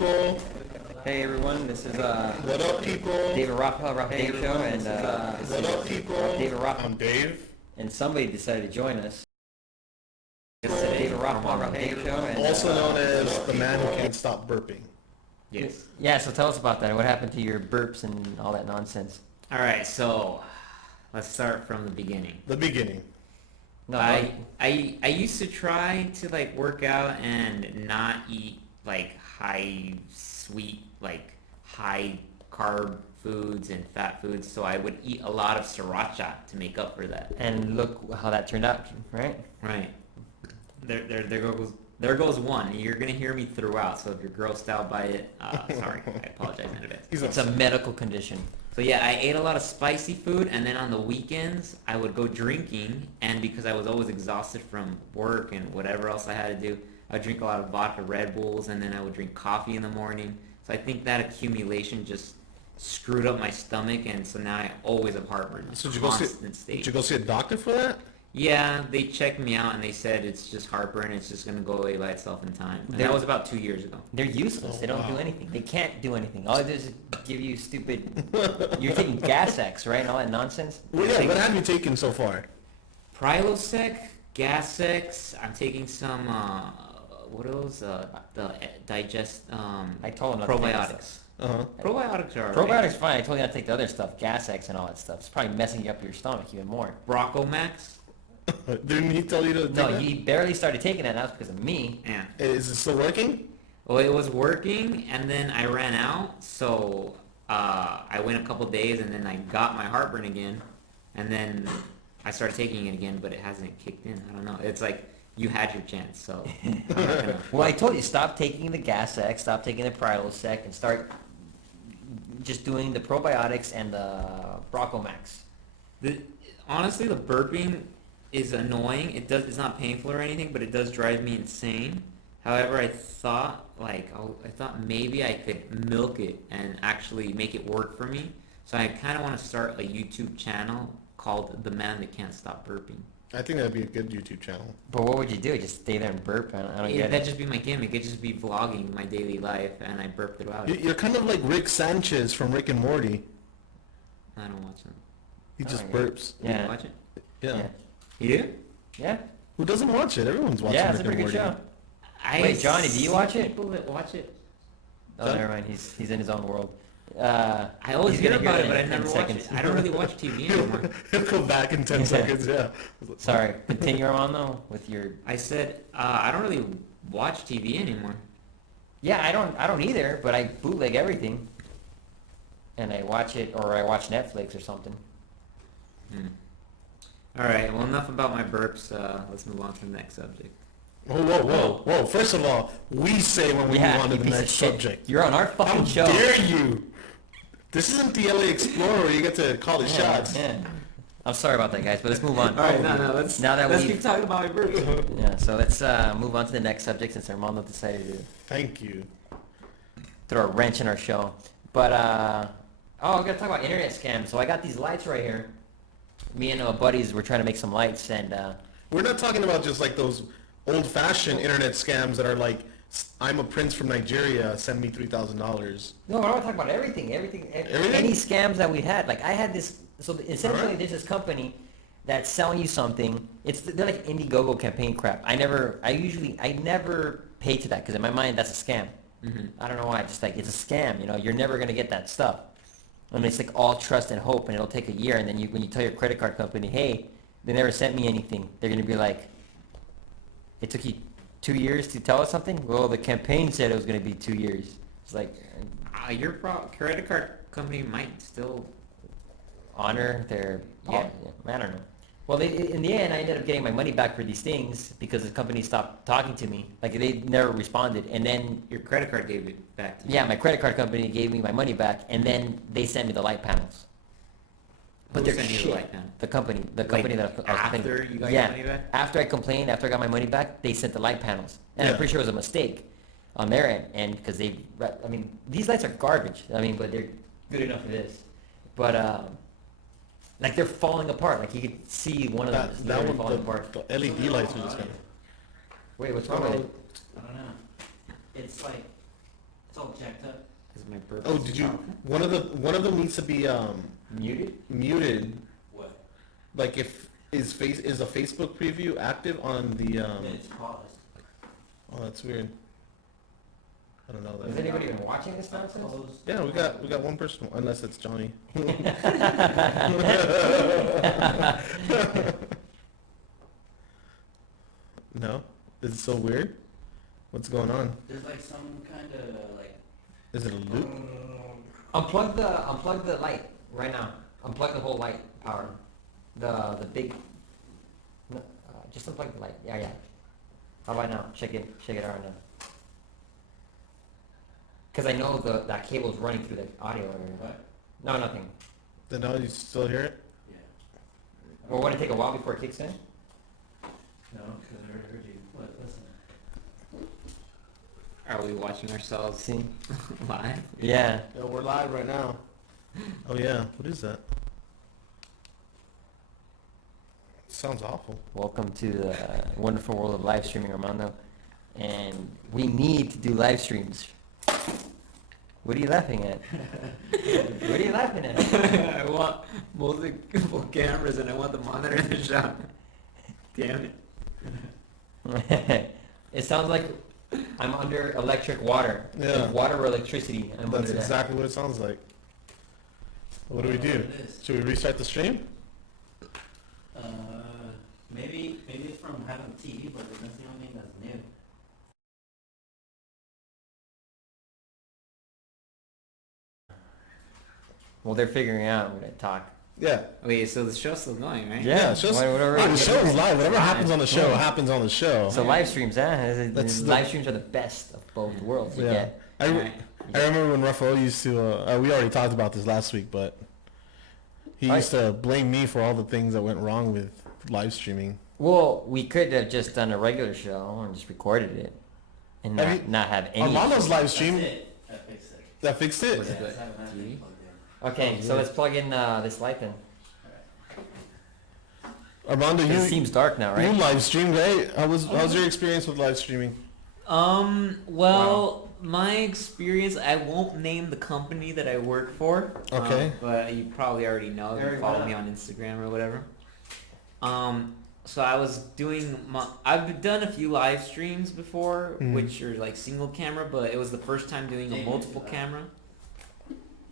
people? Hey everyone, this is What up, people? David Rafa, Dave Show, and What up, people? David Rafa, I'm Dave. and somebody decided to join us. This is David Rafa, Dave Show, and Also known as the man who can't stop burping. Yes. yeah. So tell us about that. What happened to your burps and all that nonsense? All right, so let's start from the beginning. The beginning. No, I used to try to like work out and not eat like high sweet, like high carb foods and fat foods, so I would eat a lot of sriracha to make up for that. and look how that turned out, right? Right. There goes one. You're gonna hear me throughout, so if you're grossed out by it, sorry, I apologize in advance. It's a medical condition. So yeah, I ate a lot of spicy food, and then on the weekends I would go drinking, and because I was always exhausted from work and whatever else I had to do, I would drink a lot of vodka Red Bulls, and then I would drink coffee in the morning. So I think that accumulation just screwed up my stomach, and so now I always have heartburn. So did you go see a doctor for that? Yeah, they checked me out and they said it's just heartburn. It's just gonna go away by itself in time. And that was about 2 years ago. They're useless. They don't do anything. They can't do anything. All they do is give you stupid. You're taking Gas X, right? And all that nonsense. Well, yeah, what have you taken so far? Prilosec, Gas-X. I'm taking some. What are those? The digest. I told him not to take that probiotics. stuff. Uh-huh. Probiotics are alright. Probiotics fine. I told you not to take the other stuff, Gas X and all that stuff. It's probably messing up your stomach even more. Brocomax. Didn't he tell you to take No, that? he barely started taking that. That was because of me. Yeah. Is it still working? Well, it was working, and then I ran out, so I went a couple days, and then I got my heartburn again, and then I started taking it again, but it hasn't kicked in. I don't know. It's like you had your chance, so I'm not gonna... Well, I told you, stop taking the Gas X, stop taking the Prilosec, and start just doing the probiotics and the Brocomax. Honestly, the burping is annoying. It's not painful or anything, but it does drive me insane. However, I thought maybe I could milk it and actually make it work for me. So I kind of want to start a YouTube channel called The Man That Can't Stop Burping. I think that'd be a good YouTube channel. But what would you do? Just stay there and burp? I don't get That'd it. just be my gimmick. It'd just be vlogging my daily life, and I burp throughout it. You're kind of like Rick Sanchez from Rick and Morty. I don't watch them. He just Oh, yeah. burps. You Yeah. watch it? Yeah. Yeah. You do? Yeah? Who doesn't watch it? Everyone's watching Yeah, it's Rick a and pretty good Morty. show. Wait, Johnny, do you see watch it? People that watch it. Oh, John- never mind. He's in his own world. I always He's hear gonna about it it, but I in never 10 watch seconds. it. I don't really watch TV anymore. He'll come back in 10 seconds, yeah. Sorry. Continue on though with your. I said I don't really watch TV anymore. Yeah, I don't either, but I bootleg everything. And I watch it, or I watch Netflix or something. All right. Well, enough about my burps. Let's move on to the next subject. Whoa. First of all, we say when we move on to you the piece of next shit. subject. You're on our How fucking show. dare you? This isn't the LA Explorer where you get to call the shots. Yeah. I'm sorry about that, guys, but let's move on. All right. No. Let's Let's keep talking about my burps. Yeah, so let's move on to the next subject since Armando decided to Thank you. throw a wrench in our show. But, we're going to talk about internet scams. So I got these lights right here. Me and buddies were trying to make some lights, and We're not talking about just like those old-fashioned internet scams that are like, I'm a prince from Nigeria, send me $3,000. no, I want to talk about everything, any scams that we had. Like I had this, so essentially Alright. there's this company that's selling you something. They're like Indiegogo campaign crap. I never pay to that because in my mind that's a scam. I don't know why. Just like it's a scam. You're never gonna get that stuff. I mean, it's like all trust and hope, and it'll take a year. And then when you tell your credit card company, hey, they never sent me anything, they're gonna be like, it took you 2 years to tell us something? Well, the campaign said it was going to be 2 years. It's like, Your credit card company might still. honor their... Yeah. I don't know. Well, in the end, I ended up getting my money back for these things because the company stopped talking to me. Like, they never responded. And then... Your credit card gave it back to you. Yeah, my credit card company gave me my money back, and then they sent me the light panels. But Who they're sent you the shit. light panel? The company that I was after complaining. you got Yeah. your money back? After I complained, after I got my money back, they sent the light panels. And I'm Yeah. pretty sure it was a mistake on their end. And because these lights are garbage. But they're good enough for this. But, like, they're falling apart. Like, you could see one of them is That literally one, falling apart. the LED lights are just kind of... Wait, what's wrong with it? I don't know. It's like, It's all jacked up. Is my burp? Oh, did you? One of them needs to be Muted? muted. What? Like if is a Facebook preview active on the It's paused. Oh, that's weird. I don't know that. Is anybody even watching this nonsense? Yeah, we got one person, unless it's Johnny. No? Is it so weird? What's going on? There's like some kind of like. Is it a loop? Unplug the light right now. Unplug the whole light power. The big. No, just unplug the light. Yeah. How about now? Check it out now. Because I know that cable's running through the audio area. What? No, nothing. Then now you still hear it? Yeah. Well, would it take a while before it kicks in? No, because I already heard you. What? Listen. Are we watching ourselves See? live? Yeah. Yeah, we're live right now. Oh yeah, what is that? Sounds awful. Welcome to the wonderful world of live streaming, Armando. And we need to do live streams. What are you laughing at? What are you laughing at? I want multiple cameras and I want the monitor in the shop. Damn it. It sounds like I'm under electric water. Yeah. Like water or electricity. I'm That's under that. exactly what it sounds like. What do we do? It is. Should we restart the stream? Maybe it's from having TV, but that's the only thing that's new. Well, they're figuring out when I talk. Yeah. Wait, so the show's still going, right? Yeah, it's just, Whatever. the show is live. Whatever Live. happens on the show happens on the show. So live streams, That's live streams are the best of both worlds. You Yeah. get. I Alright. remember when Rafael used to, we already talked about this last week, but he I- used to blame me for all the things that went wrong with live streaming. Well, we could have just done a regular show and just recorded it, and I mean, not have any. Armando's live That's stream, it. That fixed it. that fixed it. Was it Yeah, good? just haven't had TV? anything plugged in. Okay, Oh, so yeah. let's plug in this light then. Armando, It seems dark now, you right? live streamed, right? How's your experience with live streaming? Well, my experience, I won't name the company that I work for. Okay. But you probably already know if you Very follow well. me on Instagram or whatever. So I was I've done a few live streams before, Mhm. which are like single camera, but it was the first time doing a Name multiple it. camera.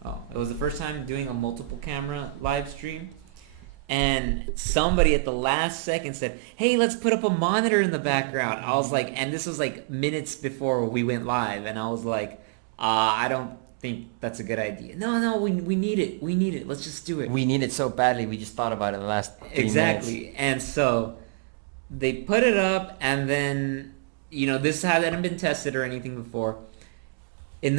Oh, it was the first time doing a multiple camera live stream. And somebody at the last second said, "Hey, let's put up a monitor in the background." I was like, and this was like minutes before we went live, and I was like, I don't think that's a good idea. No, we need it. We need it. Let's just do it. We need it so badly. We just thought about it in the last 3 Exactly. minutes. And so they put it up, and then this hadn't been tested or anything before. In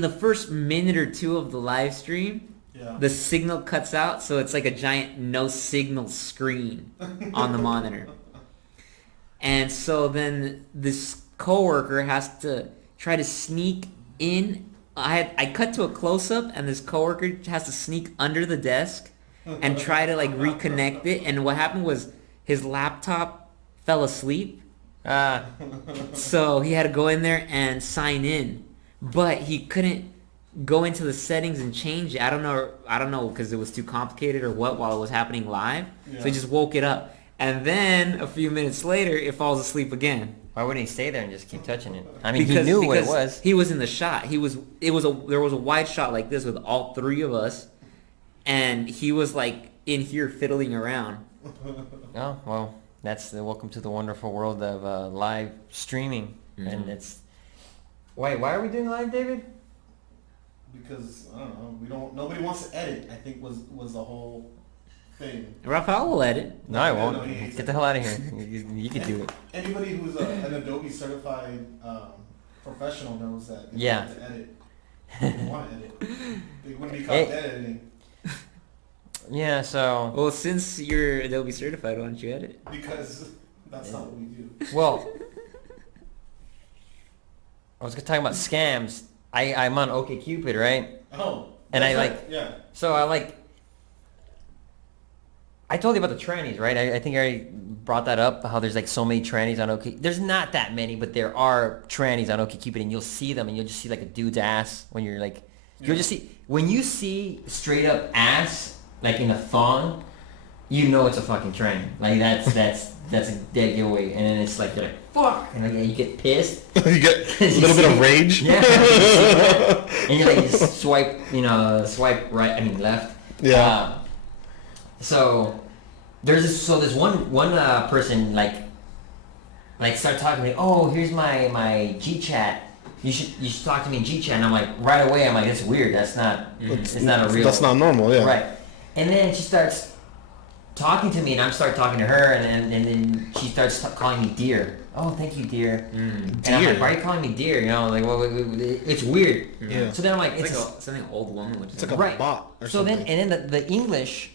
the first minute or two of the live stream, Yeah. the signal cuts out, so it's like a giant no signal screen on the monitor. And so then this coworker has to try to sneak in. I cut to a close up, and this coworker has to sneak under the desk and try to like reconnect it. And what happened was his laptop fell asleep, so he had to go in there and sign in, but he couldn't go into the settings and change it. I don't know because it was too complicated or what while it was happening live. So he Yeah. just woke it up, and then a few minutes later it falls asleep again. Why wouldn't he stay there and just keep touching it? I mean, Because he knew what it because was. He was in the shot. There was a wide shot like this with all three of us, and he was like in here fiddling around. Oh, well, that's the welcome to the wonderful world of live streaming. And Mhm. it's... Wait, why are we doing live, David? Because I don't know, nobody wants to edit. I think was the whole thing. Rafael will edit. No, I No, won't. he hates Get it. the hell out of here. You can do it. Anybody who's an Adobe certified professional knows that they Yeah. want to edit. They want to edit. They wouldn't be caught Hey. editing Yeah, so... Well, since you're Adobe certified, why don't you edit? because that's not what we do. Well, I was talking about scams. I'm on OkCupid, right? Oh. And that's I right, like- Yeah. So I told you about the trannies, right? I think I already brought that up, how there's like so many trannies on OK. There's not that many, but there are trannies on OkCupid, and you'll see them, and you'll just see like a dude's ass when you're like, you'll just see when you see straight up ass like in a thong, you know it's a fucking tranny. Like that's a dead giveaway, and then it's like you're like fuck, and like, you get pissed. You get a little bit of rage. Yeah. And you like just swipe right. I mean left. Yeah. So there's one person like start talking to me. Oh, here's my GChat. You should talk to me in GChat. And I'm like right away. I'm like, that's weird. That's not. It's not a real. That's not normal. Yeah. Right. And then she starts talking to me, and I start talking to her, and then she starts calling me dear. Oh, thank you, dear. And I'm like, why are you calling me dear? You know, like, well, it's weird. Yeah. So then I'm like, It's like something an old woman would say. It's like a bot or so something. Then the English,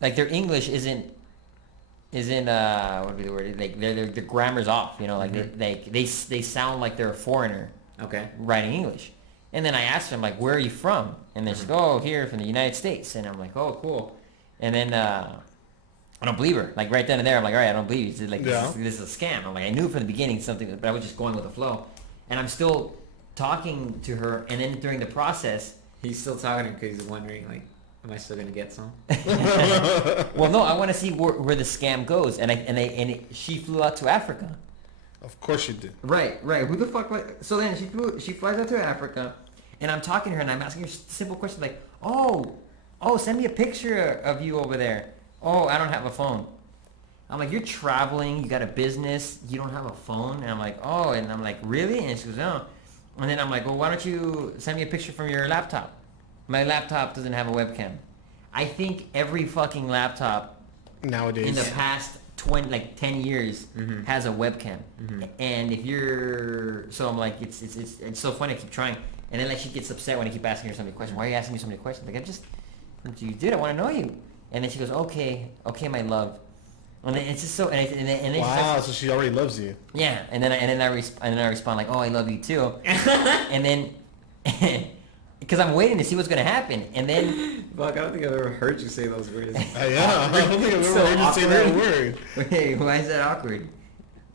like their English isn't what would be the word? Like their grammar's off. You know, like they sound like they're a foreigner. Okay. Writing English. And then I asked them like, where are you from? And then she's like, oh, here from the United States. And I'm like, oh, cool. And then I don't believe her. Like right then and there, I'm like, all right, I don't believe you. She's like, this is a scam. I'm like, I knew from the beginning something, but I was just going with the flow. And I'm still talking to her, and then during the process, He's still talking because he's wondering, like, am I still gonna get some? well, no, I want to see where the scam goes. And she flew out to Africa. Of course she did. Right. Who the fuck? So then she flies out to Africa, and I'm talking to her, and I'm asking her simple questions like, oh, send me a picture of you over there. Oh, I don't have a phone. I'm like, you're traveling, you got a business, you don't have a phone? And I'm like, oh, and I'm like, really? And she goes, no. And then I'm like, well, why don't you send me a picture from your laptop? My laptop doesn't have a webcam. I think every fucking laptop Nowadays. in the past 10 years has a webcam. And if you're, so I'm like, it's so funny, I keep trying. And then like she gets upset when I keep asking her so many questions. Why are you asking me so many questions? Like, dude, I want to know you. And then she goes, okay, my love. And then it's just so, and then Wow, so she already loves you. yeah, and then I respond like, oh, I love you too. And then, because I'm waiting to see what's gonna happen, and then. Fuck, I don't think I've ever heard you say those words. Yeah, I don't think I've ever So heard you say that word. Wait, why is that awkward?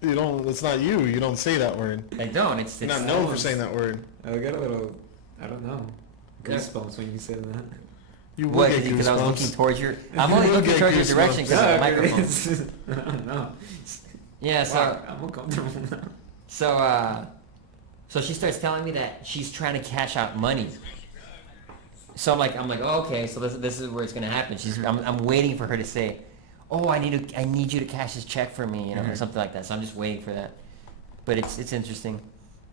You don't. It's not you. You don't say that word. I don't. It's You're not known for saying that word. I got a little, I don't know, goosebumps when you said that. You will What? get Because I was goosebumps. looking towards your. I'm You only will looking get towards your direction because of the No, microphone. I don't know. Yeah. So. Fuck, I'm uncomfortable now. So she starts telling me that she's trying to cash out money. So I'm like, oh, okay, so this is where it's gonna happen. I'm waiting for her to say, oh, I need you to cash this check for me, you know, or something like that. So I'm just waiting for that. But it's interesting.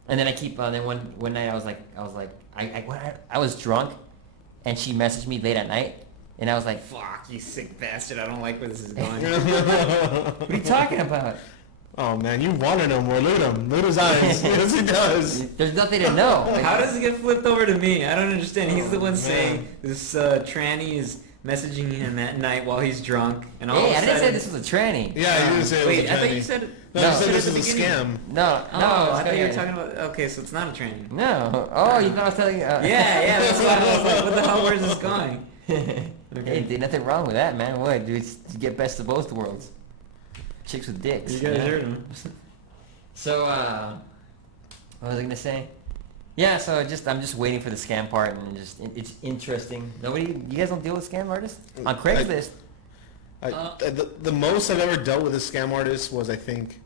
And then I keep then one night I was like I was drunk, and she messaged me late at night, and I was like, Fuck, you sick bastard, I don't like where this is going. what are you talking about? Oh man, you want to know more. Look at him. Look at his eyes. Yes, he does. There's nothing to know. Like, How does it get flipped over to me? I don't understand. He's the one man. saying this tranny is messaging him at night while he's drunk, and all hey, of a I didn't say sudden- this was a tranny. Yeah, you didn't say it was Wait, a I thought tranny. you said. No, No. you said said this at the is a beginning. scam. No, Oh, I I thought you were talking about. Okay, so it's not a tranny. No. Oh, you thought I was telling you. Yeah, that's why I was like, what the hell? Where's this going? Hey, there's nothing wrong with that, man. What? Dude, you get best of both worlds. Chicks with dicks. You guys know? heard him. So, what was I gonna say? Yeah, so I'm just waiting for the scam part, and it's interesting. You guys don't deal with scam artists on Craigslist? The most I've ever dealt with a scam artist was, I think,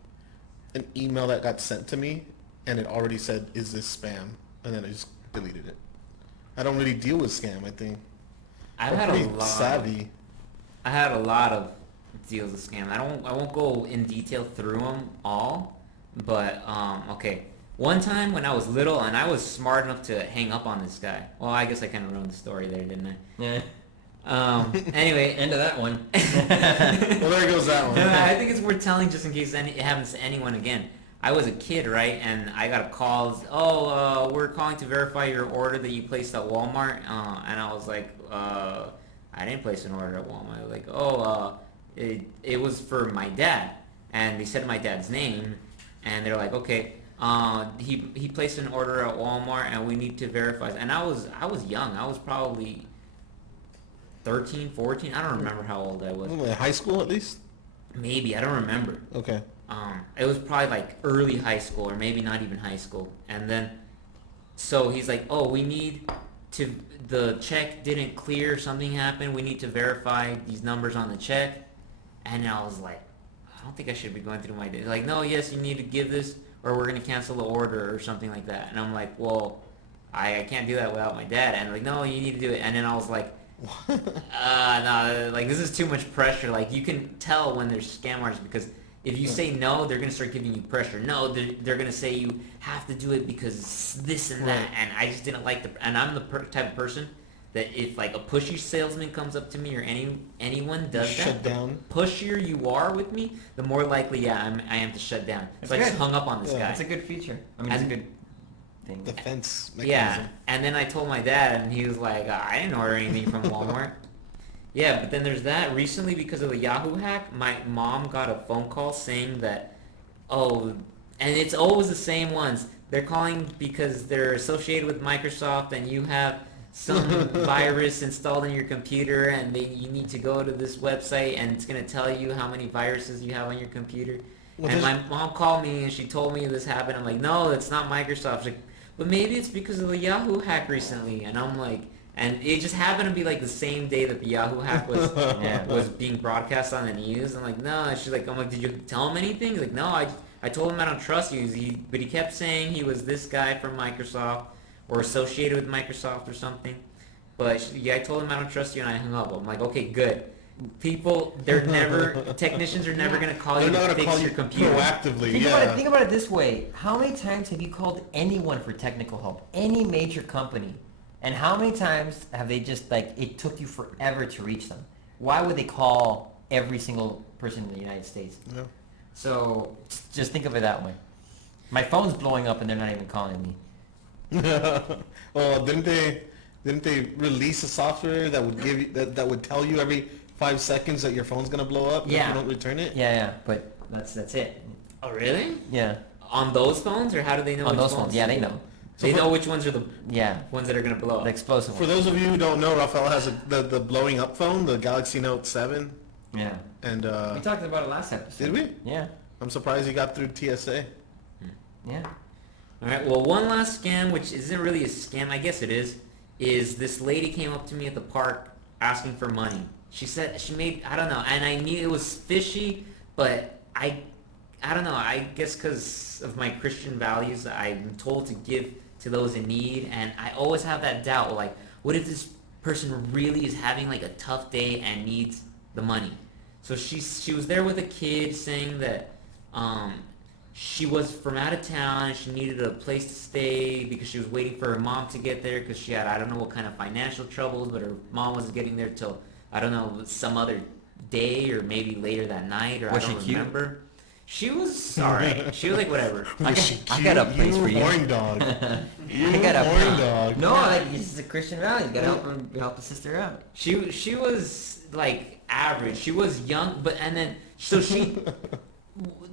an email that got sent to me, and it already said, "Is this spam?" And then I just deleted it. I don't really deal with scam. I think I've I'm had a pretty lot. savvy. I had a lot of deals with scam. I won't go in detail through them all, but okay. One time when I was little and I was smart enough to hang up on this guy. Well, I guess I kind of ruined the story there, didn't I? Yeah. Anyway, End of that one. Well, there goes that one. I think it's worth telling just in case it happens to anyone again. I was a kid, right, and I got a call. Oh, we're calling to verify your order that you placed at Walmart. And I was like, I didn't place an order at Walmart. I was like, oh, it was for my dad. And they said my dad's name, and they're like, okay, he placed an order at Walmart, and we need to verify. And I was young. I was probably 13, 14. I don't remember how old I was. High school, at least. maybe, I don't remember. Okay. It was probably like early high school or maybe not even high school. And then, so he's like, oh, we need to, the check didn't clear, something happened, we need to verify these numbers on the check. And I was like, I don't think I should be going through my day. Like, no, yes, you need to give this or we're going to cancel the order or something like that. And I'm like, well, I can't do that without my dad. And like, no, you need to do it. And then I was like, no, like this is too much pressure. Like you can tell when there's scam artists because if you say no, they're gonna start giving you pressure. No, they're gonna say you have to do it because this and that. Right. And I just didn't like and I'm the type of person that if like a pushy salesman comes up to me or anyone does that, Shut down. the pushier you are with me, the more likely I am to shut down. So I just good. hung up on this Yeah. guy. That's a good feature. I mean, it's a good thing. Defense mechanism. Yeah, and then I told my dad, and he was like, I didn't order anything from Walmart. Yeah, but then there's that. Recently, because of the Yahoo hack, my mom got a phone call saying that, oh, and it's always the same ones. They're calling because they're associated with Microsoft, and you have some virus installed in your computer, and you need to go to this website, and it's going to tell you how many viruses you have on your computer. Well, And there's- my mom called me, and she told me this happened. I'm like, no, that's not Microsoft. She's like, but maybe it's because of the Yahoo hack recently. And I'm like, and it just happened to be like the same day that the Yahoo hack was was being broadcast on the news. I'm like, no. And she's like, I'm like, did you tell him anything? He's like, no, I told him I don't trust you. But he kept saying he was this guy from Microsoft or associated with Microsoft or something. But yeah, I told him I don't trust you, and I hung up. I'm like, okay, good. People, technicians are never going to call They're you not to gonna fix call you your computer. proactively. Think about it this way. How many times have you called anyone for technical help? Any major company? And how many times have they just, like, it took you forever to reach them? Why would they call every single person in the United States? Yeah. So, just think of it that way. My phone's blowing up and they're not even calling me. Well, didn't they release a software that would give you that would tell you every 5 seconds that your phone's gonna blow up if Yeah. you don't return it? Yeah, but that's it. Oh, really? Yeah. On those phones, or how do they know On which those phones, yeah, they know. They know which ones are the Yeah. ones that are going to blow The up. explosive For one. those of you who don't know, Rafael has the blowing up phone, the Galaxy Note 7, Yeah. and We talked about it last episode. did we? Yeah. I'm surprised he got through TSA. Yeah. All right, well, one last scam, which isn't really a scam, I guess it is this lady came up to me at the park asking for money. She said she made, I don't know, and I knew it was fishy, but I don't know, I guess because of my Christian values, I'm told to give to those in need, and I always have that doubt, like, what if this person really is having like a tough day and needs the money? So she was there with a kid saying that she was from out of town and she needed a place to stay because she was waiting for her mom to get there because she had, I don't know what kind of financial troubles, but her mom wasn't getting there till, I don't know, some other day or maybe later that night, or Was I don't she cute? remember. She was alright. She was like, whatever. I got a place for you. Boring dog. You I got a boring dog. No, like, it's a Christian value. You gotta help the sister out. She was like average. She was young, but and then so she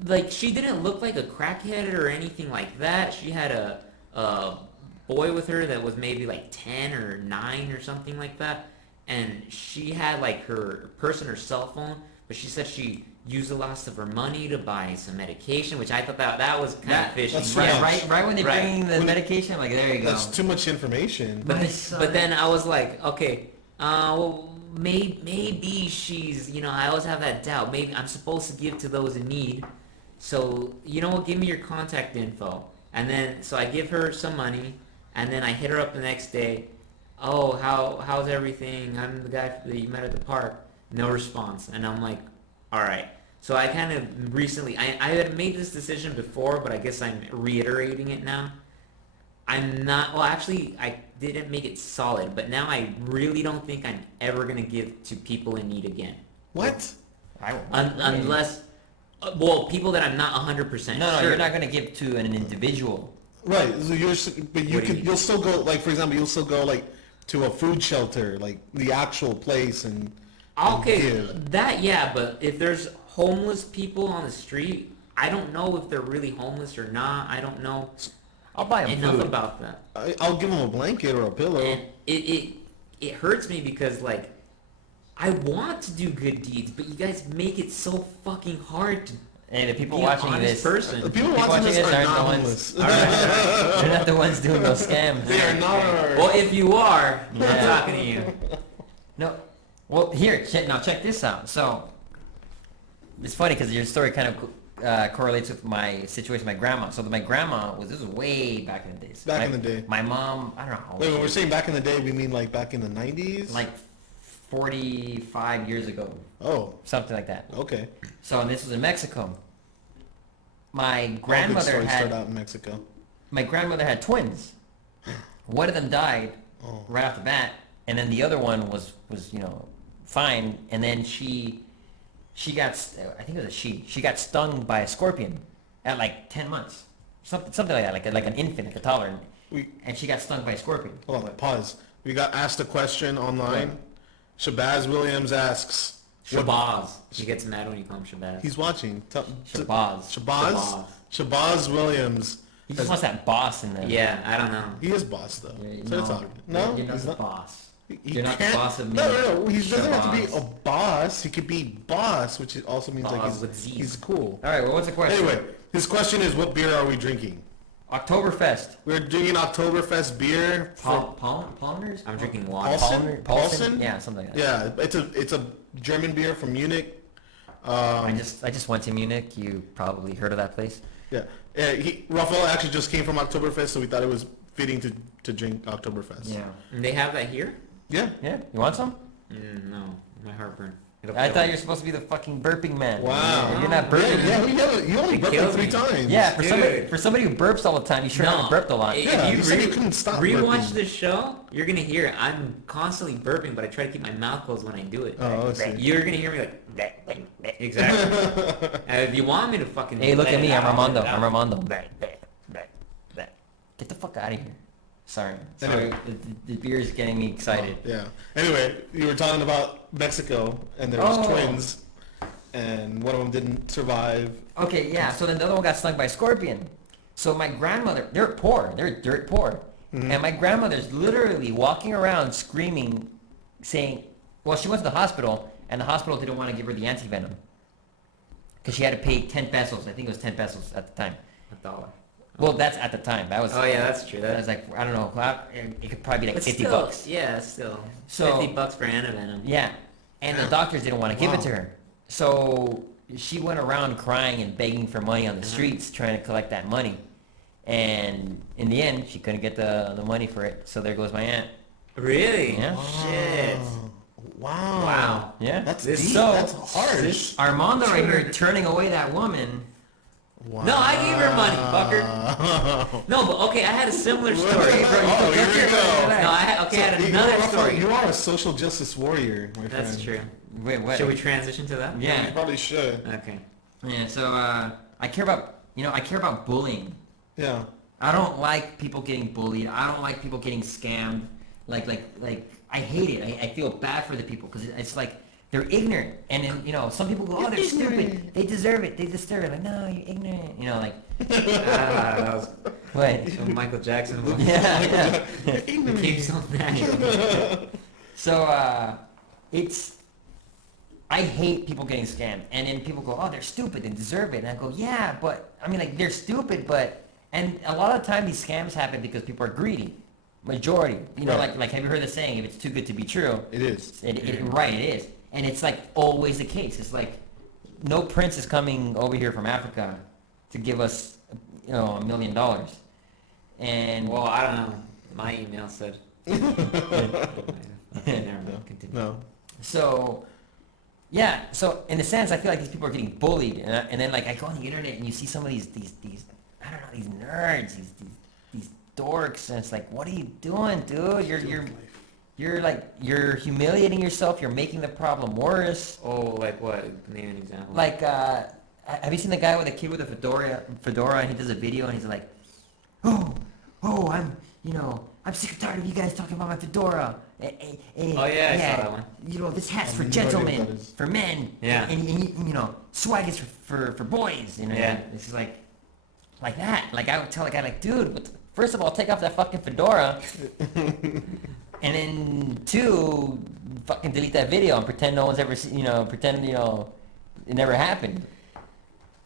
like she didn't look like a crackhead or anything like that. She had a boy with her that was maybe like 10 or 9 or something like that, and she had like her purse and her cell phone, but she said she used the last of her money to buy some medication, which I thought that was kind of fishy. that's Yeah, Right. right when they Right. bring in the When- medication, I'm like, there you go. That's too much information. But My then, son. but then I was like, okay, well, maybe she's, I always have that doubt. Maybe I'm supposed to give to those in need. So, you know what, give me your contact info. And then, so I give her some money, and then I hit her up the next day. Oh, how's everything? I'm the guy that you met at the park. No response. And I'm like, all right. So I kind of recently, I had made this decision before, but I guess I'm reiterating it now. I'm not, well, actually, I didn't make it solid, but now I really don't think I'm ever going to give to people in need again. What? Unless, well, people that I'm not 100% No, sure. you're not gonna give to an individual. Right. So but you What do you can. mean? You'll still go. Like for example, you'll still go like to a food shelter, like the actual place, and Okay, give. that, yeah, but if there's homeless people on the street, I don't know if they're really homeless or not. I don't know I'll buy him enough food. about that. I'll give them a blanket or a pillow. And it hurts me because, like, I want to do good deeds, but you guys make it so fucking hard to Hey, the people be an watching honest this, person. The people watching this are aren't not the homeless. ones. They're not the ones doing those scams. They are not. Well, if you are, Yeah. I'm talking to you. No. Well, here, check this out. So, it's funny because your story kind of correlates with my situation with my grandma. So, my grandma this was way back in the days. Back in the day. My mom, I don't know how old Wait, she when we're is. saying back in the day, we mean like back in the 90s? Like 45 years ago. Oh, Something like that. okay. So, and this was in Mexico. My All good grandmother stories start had out in Mexico. my grandmother had twins. One of them died Oh. right off the bat, and then the other one was fine. And then she got I think it was a she got stung by a scorpion at like 10 months, something like that, like an infant, like a toddler, and she got stung by a scorpion. Hold on, pause. We got asked a question online. Shabazz Williams asks. Shabazz. He gets mad when you call him Shabazz. He's watching. Shabazz. Shabazz? Shabazz Williams. He just wants that boss in there. Yeah, I don't know. He is boss though. Yeah, So it's all good. No, you're not he's the not. boss. He You're not the can't- boss of me. No. He doesn't have to be Shabazz. a boss. He could be boss, which also means like Boss with Z. he's cool. All right. Well, what's the question? Anyway, his question is, what beer are we drinking? Oktoberfest. We're drinking Oktoberfest beer. Palmer's? I'm drinking water. Paulson? Paulson? Yeah, something like that. Yeah, it's a German beer from Munich. I just went to Munich. You probably heard of that place. Yeah, Rafael actually just came from Oktoberfest, so we thought it was fitting to drink Oktoberfest. Yeah. And they have that here? Yeah. Yeah. You want some? No, my heartburn. It'll I kill thought me. you're supposed to be the fucking burping man. Wow. You're not burping. You only It burped like kills 3 me. times. Yeah, Dude. for somebody who burps all the time, you sure No. haven't burped a lot. If Yeah, you you said you couldn't stop rewatch burping. this show, you're gonna hear it. I'm constantly burping, but I try to keep my mouth closed when I do it. Oh, I see. You're gonna hear me like exactly. If you want me to fucking Hey, look let at it me. I'm out, Armando. let it I'm out. Armando. Get the fuck out of here. Sorry. Anyway. The beer is getting me excited. Yeah. Anyway, you were talking about Mexico, and there was Oh. twins, and one of them didn't survive. Okay, yeah. So then the other one got stung by a scorpion. So my grandmother, they're poor. They're dirt poor. Mhm. And my grandmother's literally walking around screaming, saying, well, she went to the hospital, and the hospital didn't want to give her the antivenom. Because she had to pay 10 pesos. I think it was 10 pesos at the time. $1. Well, that's at the time. That was. Oh yeah, that's true. That was like, I don't know. It could probably be like But 50 still, bucks. Yeah, still. So- $50 for antivenom. Yeah. And the doctors didn't want to give it to Wow. her. So she went around crying and begging for money on the Uh-huh. streets, trying to collect that money. And in the end, she couldn't get the money for it. So there goes my aunt. Really? Yeah. Shit. Wow. Wow. Yeah. That's This- deep. so- That's harsh. Armando right here turning away that woman. Wow. No, I gave her money, fucker. No, but okay, I had a similar story. Oh, here we go. No, I had another story. You are a social justice warrior, my friend. That's true. Wait, what? Should we transition to that? You Yeah. probably should. Okay. Yeah. So I care about bullying. Yeah. I don't like people getting bullied. I don't like people getting scammed. Like I hate it. I feel bad for the people because it's like they're ignorant. And then some people go, oh, they're stupid. They deserve it. They deserve it. Like, no, you're ignorant. Like. That was What? some Michael Jackson. Yeah. Became so mad. So I hate people getting scammed. And then people go, oh, they're stupid. They deserve it. And I go, yeah, but I mean, like, they're stupid, but. And a lot of the time these scams happen because people are greedy. Majority. Right. Like have you heard the saying, if it's too good to be true? It is. Right, it is. And it's like always the case. It's like no prince is coming over here from Africa to give us, $1 million. And Well, I don't know. My email said. Never mind. Continue. No. so, yeah. So in a sense, I feel like these people are getting bullied. And then like I go on the internet and you see some of these I don't know, these nerds, these dorks, and it's like, what are you doing, dude? You're humiliating yourself. You're making the problem worse. Oh, like what? Name an example. Like, have you seen the guy with a kid with a fedora, and he does a video, and he's like, oh, I'm sick and tired of you guys talking about my fedora. Oh, yeah, I saw that one. This hat's for I have no idea what gentlemen, that is. for men. Yeah. And swag is for boys. Yeah. It's just like that. Like I would tell a guy, like, dude, first of all, take off that fucking fedora. And then 2, fucking delete that video and pretend no one's ever seen, pretend, it never happened.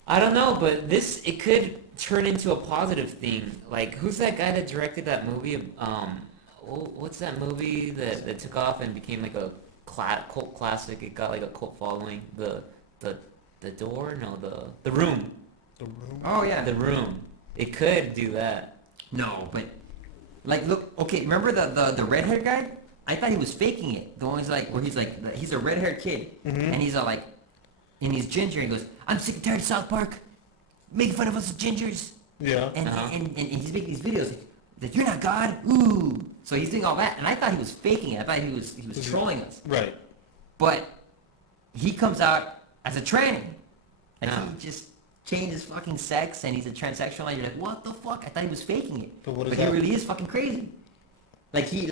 I don't know, but it could turn into a positive thing. Like, who's that guy that directed that movie? What's that movie that took off and became like a cult classic? It got like a cult following. The Door? No, the Room. The Room? Oh, yeah. The Room. It could do that. No, but, like, look, okay, remember the red-haired guy? I thought he was faking it. The one where he's like, he's a red-haired kid, and he's like, and he's ginger, and he goes, I'm sick and tired of South Park, making fun of us as gingers. Yeah. And he's making these videos, like, you're not God, ooh. So he's doing all that, and I thought he was faking it. I thought he was trolling us. Right. But he comes out as a tranny, and he just changed his fucking sex, and he's a transsexual, and you're like, what the fuck? I thought he was faking it. But he really is fucking crazy. Like he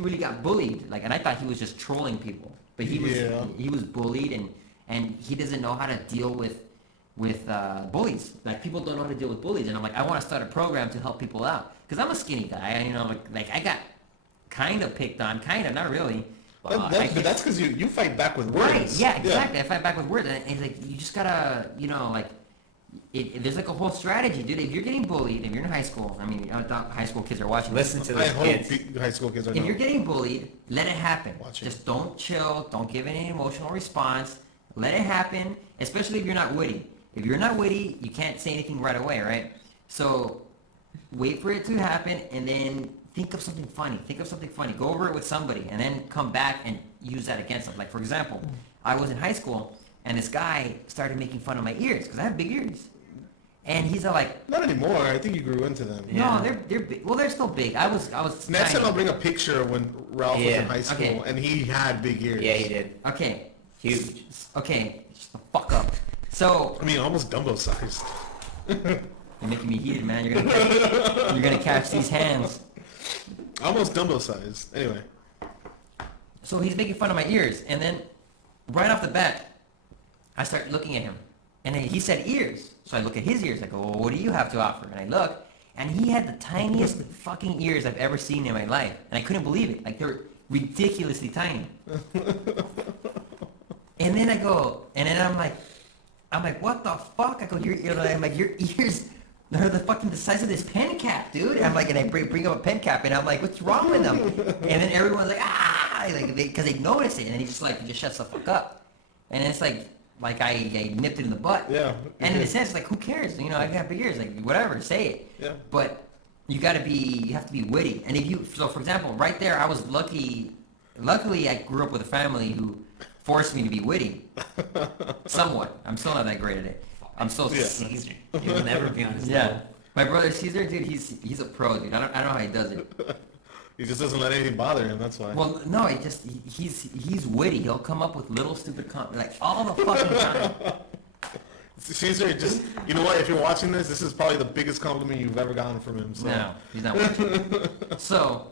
really got bullied, like, and I thought he was just trolling people, but he was bullied, and he doesn't know how to deal with bullies. Like, people don't know how to deal with bullies, and I'm like, I want to start a program to help people out, because I'm a skinny guy, like I got kind of picked on, kind of, not really. But that's because you fight back with words. Right, yeah, exactly. I fight back with words, and it's like, you just gotta, there's like a whole strategy, dude. If you're getting bullied, if you're in high school, I mean, I thought high school kids are watching. Listen to I those hope kids. high school kids are. If you're getting bullied, let it happen. Watching. Just don't chill. Don't give any emotional response. Let it happen, especially if you're not witty. If you're not witty, you can't say anything right away, right? So wait for it to happen, and then think of something funny. Go over it with somebody, and then come back and use that against them. Like, for example, I was in high school, and this guy started making fun of my ears, because I have big ears. And he's all like... Not anymore. I think you grew into them. No, they're big. Well, they're still big. I was Next tiny. time I'll bring a picture of when Ralph was in high school, and he had big ears. Yeah, he did. Okay. Huge. Okay, shut the fuck up. So... I mean, almost Dumbo sized. You're making me heated, man. You're gonna catch these hands. Almost Dumbo sized. Anyway. So he's making fun of my ears, and then right off the bat, I start looking at him, and then he said ears. So I look at his ears. I go, well, what do you have to offer? And I look, and he had the tiniest fucking ears I've ever seen in my life, and I couldn't believe it. Like, they're ridiculously tiny. And then I go, and then I'm like, what the fuck? I go, your ears. They're the size of this pen cap, dude. I'm like, and I bring up a pen cap, and I'm like, what's wrong with them? And then everyone's like, because they notice it, and he just shuts the fuck up. And it's like I nipped it in the butt. Yeah. And in a sense, like, who cares? I got big ears, like, whatever, say it. Yeah. But you have to be witty. And so for example, right there, I was luckily I grew up with a family who forced me to be witty. Somewhat. I'm still not that great at it. I'm still Caesar. You'll never be on his Yeah. level. My brother Caesar, dude, he's a pro, dude. I don't know how he does it. He just doesn't let anything bother him, that's why. Well, no, he's witty. He'll come up with little stupid like all the fucking time. Caesar, just, you know what, if you're watching this is probably the biggest compliment you've ever gotten from him. So. No, he's not watching. So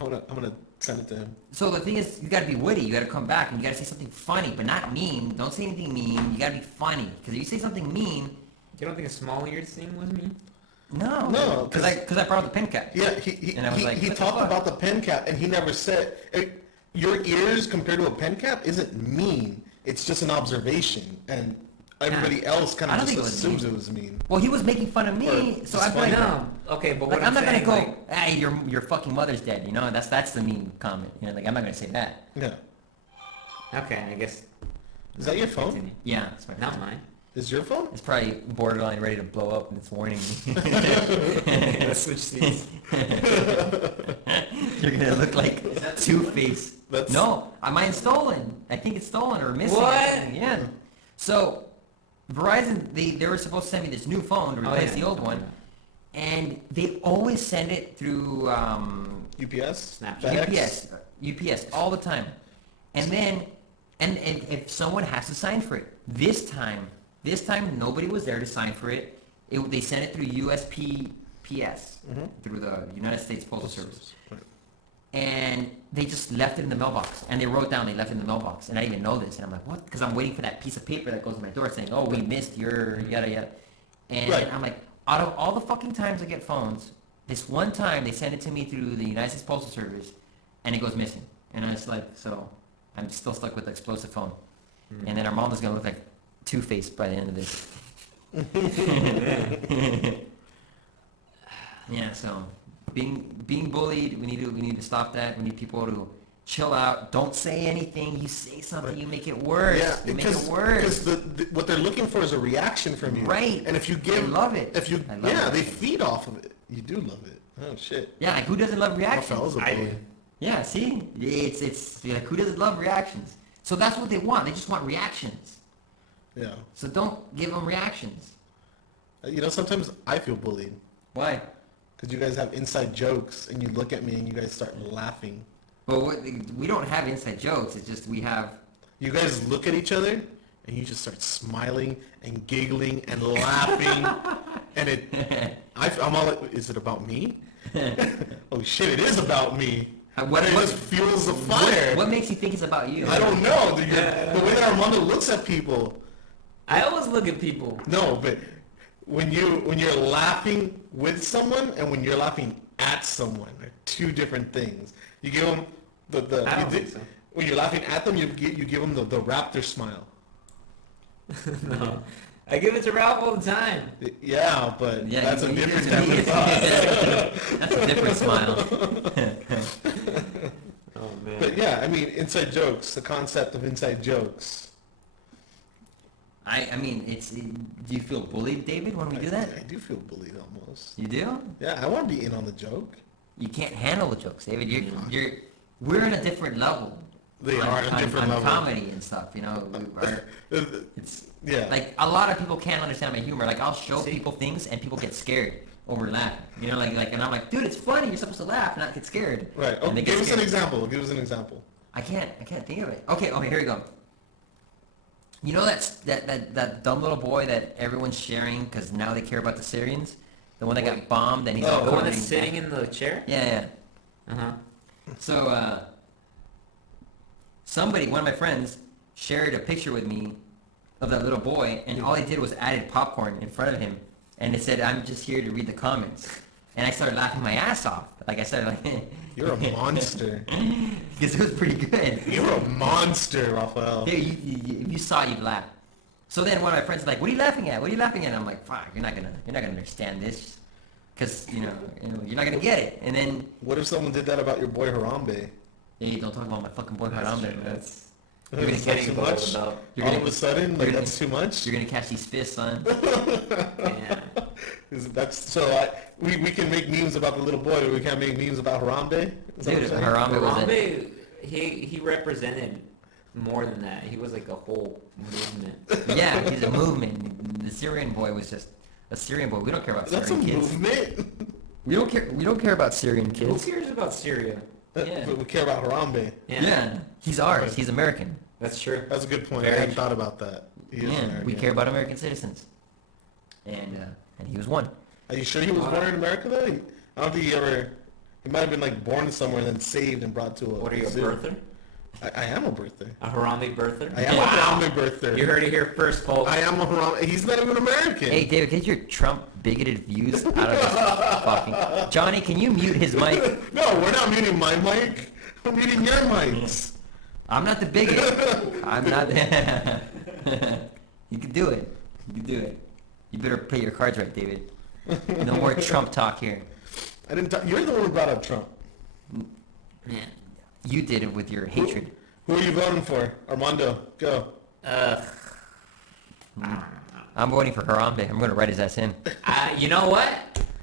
I'm gonna send it to him. So the thing is, you gotta be witty. You gotta come back and you gotta say something funny, but not mean. Don't say anything mean. You gotta be funny. Because if you say something mean, You don't think a small eared thing was mean? no, because I brought up the pen cap. Yeah, he And I was like, he what the talked fuck? about the pen cap, and he never said, your ears compared to a pen cap isn't mean. It's just an observation, and everybody else kind I of don't just think it was assumes mean. it was mean. Well, he was making fun of me, Or so just I'm funny. like, No. Okay, but what I'm not saying, gonna go, hey, your fucking mother's dead. That's the mean comment. Like, I'm not gonna say that. Yeah. Okay, I guess. Is that your phone? Continue. Yeah, it's my Not mine. Is your phone? It's probably borderline ready to blow up, and it's warning me. Let's switch seats. You're gonna look like Two-Face. That's- No, mine's stolen. I think it's stolen or missing. or What? something. Yeah. So, Verizon, they were supposed to send me this new phone to replace the old one, and they always send it through UPS? Snapchat. UPS all the time. And then, and if someone has to sign for it, this time nobody was there to sign for it. They sent it through USPS, through the United States Postal Service. Right. And they just left it in the mailbox. And they wrote down they left it in the mailbox. And I didn't even know this. And I'm like, what? Because I'm waiting for that piece of paper that goes to my door saying, oh, we missed your yada yada. And Right. I'm like, out of all the fucking times I get phones, this one time they sent it to me through the United States Postal Service. and it goes missing. And I was like, so I'm still stuck with the explosive phone. And then our mom is gonna look like Two-Face by the end of this. Yeah, so being bullied, we need to stop that. We need people to chill out. Don't say anything. You say something, you make it worse. Yeah, you make it worse. because what they're looking for is a reaction from you. Right. And if you give, I love it. If you, I love yeah, it. they feed off of it. You do love it. Oh shit. Yeah, like who doesn't love reactions? Rafael's a bully. Yeah, see, it's like who doesn't love reactions? So that's what they want. They just want reactions. Yeah. So don't give them reactions. You know, sometimes I feel bullied Why? because you guys have inside jokes and you look at me and you guys start laughing. Well, we don't have inside jokes. It's just we have. You guys look at each other and you just start smiling and giggling and laughing, and I'm all like, is it about me? Oh shit, it is about me. What it just fuels the fire. What makes you think it's about you? I don't know. The way that Armando looks at people. I always look at people. No, but when you're laughing with someone and when you're laughing at someone, they're two different things. You give them I don't think so. when you're laughing at them, you give them the raptor smile. No. I give it to Ralph all the time. Yeah, but Yeah, that's a you different do it to type me. of smile. That's a different smile. Oh man. But yeah, I mean, inside jokes. The concept of inside jokes. I mean, do you feel bullied, David, when we do that? I do feel bullied almost. You do? Yeah, I want to be in on the joke. You can't handle the jokes, David. We're in a different level. They are at a different on level. comedy and stuff. You know, it's Yeah. like a lot of people can't understand my humor. Like I'll show people things and people get scared over laughing. You know, like and I'm like, dude, it's funny. You're supposed to laugh, not get scared. Right. And Oh, they get give us an scared. example. Give us an example. I can't think of it. Okay, here we go. You know that dumb little boy that everyone's sharing because now they care about the Syrians? The one that got bombed and he's all The one covered that's in- sitting in the chair? Yeah. Uh-huh. So, one of my friends, shared a picture with me of that little boy, and all he did was added popcorn in front of him, and it said, "I'm just here to read the comments." And I started laughing my ass off. Like I started like, You're a monster. because it was pretty good. You're a monster, Rafael. Hey, if you saw it, you'd laugh. So then one of my friends was like, "What are you laughing at? What are you laughing at?" And I'm like, "Fuck, you're not gonna understand this, because you're not gonna get it." And then, What if someone did that about your boy Harambe? hey, don't talk about my fucking boy Harambe. man. That's You're gonna Is catch that too what I much? was about. You're All gonna- of a sudden, you're like gonna- that's too much. You're gonna catch these fists, son. yeah. We can make memes about the little boy, but we can't make memes about Harambe. Is that what Dude, you're saying? Harambe was Harambe, he represented more than that. He was like a whole movement. Yeah, he's a movement. The Syrian boy was just a Syrian boy. We don't care about That's a Syrian kids. movement. We don't care about Syrian Who kids. cares about Syria? Yeah. But we care about Harambe. Yeah, he's ours. He's American. That's true. That's a good point. Very I hadn't true. thought about that. He is Yeah, American. we care about American citizens. And he was one. Are you sure he was born in America though? I don't think he ever. He might have been like born somewhere and then saved and brought to a. What are you, a zoo. birther? I am a birther. A Harambe birther? I am a Harambe birther. You heard it here first, folks. I am a Harambe. He's not even American. Hey, David, get your Trump bigoted views out of this fucking... Johnny, can you mute his mic? No, we're not muting my mic. We're muting your mics. I'm not the bigot. I'm not... You can do it. You can do it. You better play your cards right, David. No more Trump talk here. I didn't. You're the one who brought up Trump. Yeah. You did it with your hatred. Who are you voting for? Armando, go. I'm voting for Harambe. I'm going to write his ass in. You know what?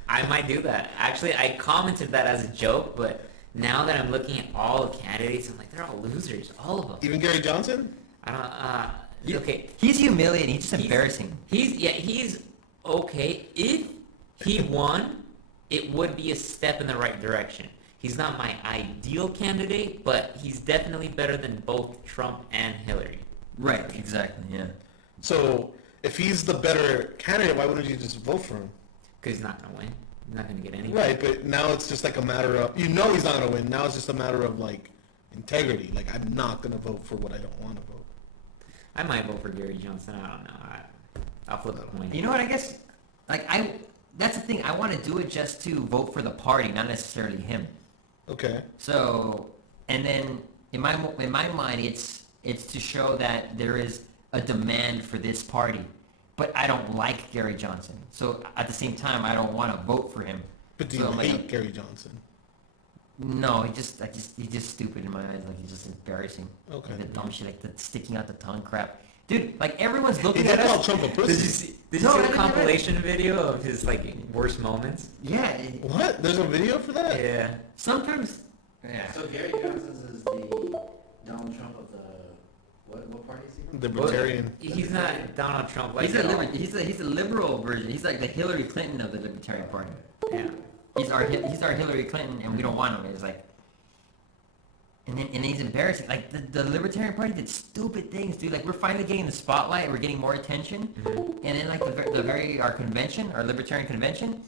I might do that. Actually, I commented that as a joke, but now that I'm looking at all the candidates, I'm like, they're all losers, all of them. Even Gary Johnson? I don't. Okay. He's humiliating. He's just He's- embarrassing. He's okay. If he won, it would be a step in the right direction. He's not my ideal candidate, but he's definitely better than both Trump and Hillary. Right, exactly, yeah. So, if he's the better candidate, why wouldn't you just vote for him? Because he's not going to win. He's not going to get anything. Right, but now it's just like a matter of, he's not going to win. Now it's just a matter of like integrity. Like, I'm not going to vote for what I don't want to vote. I might vote for Gary Johnson. I don't know. I'll flip a coin. You know what, I guess, that's the thing. I want to do it just to vote for the party, not necessarily him. Okay. So, And then in my mind, it's to show that there is a demand for this party, but I don't like Gary Johnson. So at the same time, I don't want to vote for him. But do you So I'm hate like, Gary Johnson? no, he's just stupid in my eyes. Like he's just embarrassing. Okay. Like the dumb shit, like the sticking out the tongue crap. Dude, like everyone's He looking did at call us. Trump a Did pussy. you No, see I the didn't compilation video of his like worst moments? Yeah. What? There's a video for that? Yeah. Sometimes. Yeah. So Gary Johnson's is the Donald Trump of the what party is he from? Libertarian. He's not Donald Trump like He's a at all. he's a liberal version. He's like the Hillary Clinton of the Libertarian Party. Yeah. He's our Hillary Clinton, and we don't want him. It's like, and then he's embarrassing. Like the Libertarian Party did stupid things, dude. Like we're finally getting the spotlight. We're getting more attention, and then like our convention, our Libertarian convention,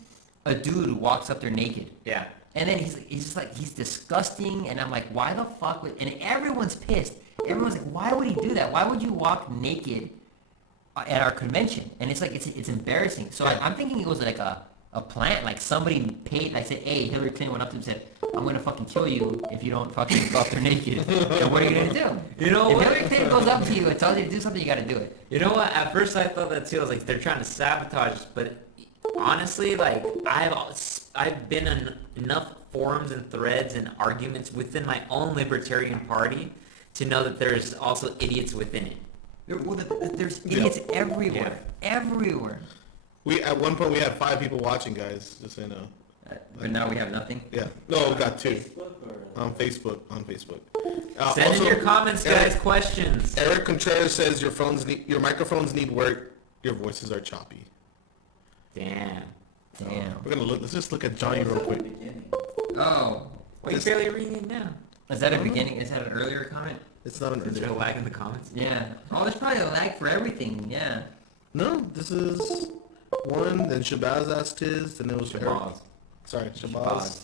a dude walks up there naked. Yeah. And then he's disgusting, and I'm like, why the fuck would, and everyone's pissed. Everyone's like, why would he do that? Why would you walk naked at our convention? And it's like, it's embarrassing. So Yeah. I'm thinking it was like a plant, like somebody paid, I said, hey, Hillary Clinton went up to him and said, I'm gonna fucking kill you if you don't fucking go up there naked. And what are you gonna do? You know if what? Hillary Clinton goes up to you and tells you to do something, you gotta do it. You know what? At first I thought that too. I was like, they're trying to sabotage us. But honestly, like I've been in enough forums and threads and arguments within my own Libertarian Party to know that there's also idiots within it. There's idiots everywhere. Everywhere. At one point we had 5 people watching, guys. Just so you know. But now we have nothing. Yeah. No, we got 2 Facebook or on Facebook. Send in Also, your comments, guys. Eric- Questions. Eric Contreras says your microphones need work. Your voices are choppy. Damn. Damn. We're gonna look. Let's just look at Johnny real quick. beginning. Oh. Why are you barely reading it now? Is that a beginning? Is that an earlier comment? It's not an Is there a lag in the comments? Yeah. Oh, there's probably a lag for everything. Yeah. No, this is one. Then Shabazz asked his. Then it was Eric. Shabazz. Sorry, Shabazz.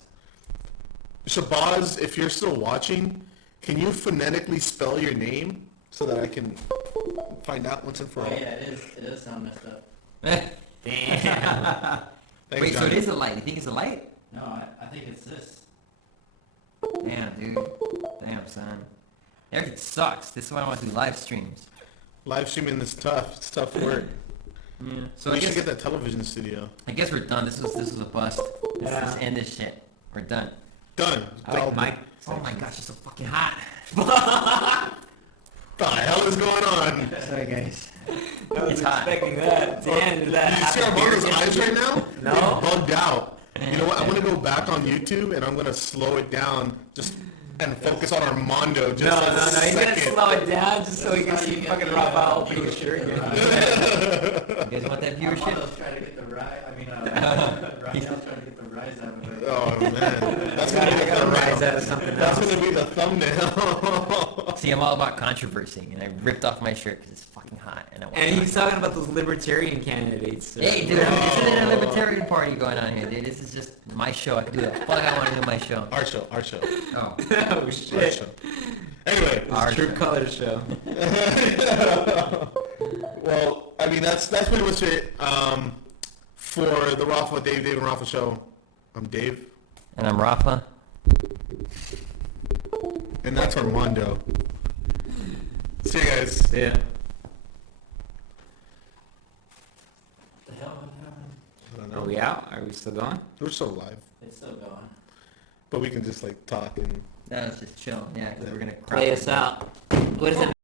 Shabazz, if you're still watching, can you phonetically spell your name so that I can find out once and for Oh all? yeah, it does sound messed up. Damn. Thanks, Wait, so Johnny. it is a light. You think it's a light? No, I think it's this. Damn, dude. Damn, son. Everything sucks. This is why I want to do live streams. Live streaming is tough. It's tough work. Yeah. So We I should guess, get that television studio. I guess we're done. This was a bust. Let's end this shit. We're done. Done. I like Mike. Oh my gosh, it's so fucking hot. What the hell is going on? Sorry, guys. I was It's hot. expecting that. Damn, did that Do you see happen Armando's here? eyes right now? No. They're bugged out. You know what? I'm gonna go back on YouTube and I'm gonna slow it down just and focus on Armando just No, for a no, no. He's gonna second. slow it down just so he can see fucking Rafa opening his shirt again. You guys want that viewership? Armando's trying to get the rise. I mean, Rafael's trying to get the rise out of it. Oh man, that's I gonna be the gotta rise thumbnail. out of something That's else. gonna be the thumbnail. See, I'm all about controversy, and I ripped off my shirt because it's fucking hot, and I want. And he's talking about those libertarian candidates. So. Hey, dude, this isn't a libertarian party going on here, dude. This is just my show. I can do the fuck I want to do my show. Our show, our show, Oh. Oh our shit. show. Anyway, Our True show. Colors show. well, I mean that's pretty much it. For the Rafa, Dave, and Rafa show, I'm Dave, And I'm Rafa. and that's Armando. See you guys. Yeah. The hell happened? I don't Are know. we out? Are we still going? We're still live, It's still going. but we can just like talk and. That was just chill, yeah, because we're gonna Play us out. What is it?